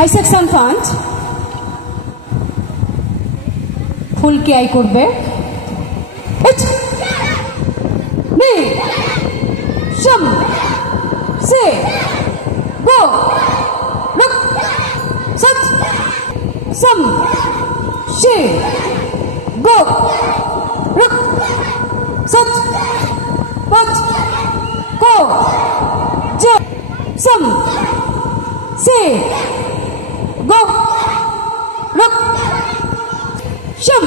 High section fund ফুলকে I করবে নি শম সে গো রুক সত সম শে গো রুক सच पच को ज सम से गो रुक शम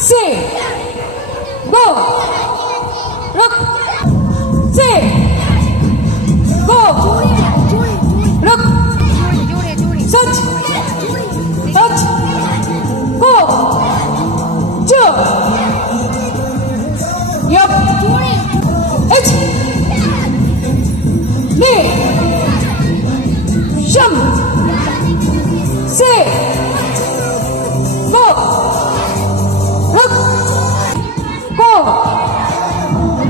से गो रुक से गो रुक सच पच को ज Yup. It. Ne. Shum. Se. Go. Ruk. Go.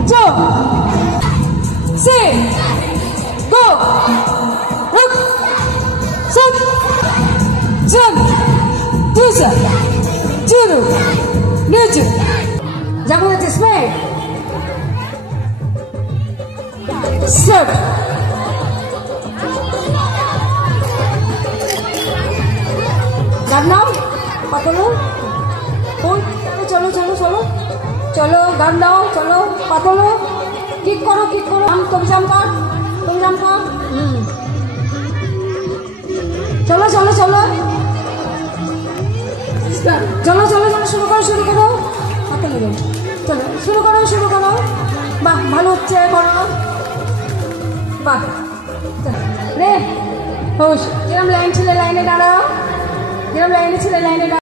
Jo. Se. Go. Ruk. Sat. Jum. Tusa. Juru. Nuju. Jago na tisme. Sir. गान नाओ पातलो चलो चलो चलो चलो गान नाओ चलो पातलो किक करो तुम जम कर चलो चलो चलो चलो चलो चलो शुरू करो पातलो चलो शुरू करो বাহ ভালো হচ্ছে করো বাহ রে হোস যেরকম লাইন ছিল লাইনে দাঁড়াও যেরকম লাইনে ছিল লাইনে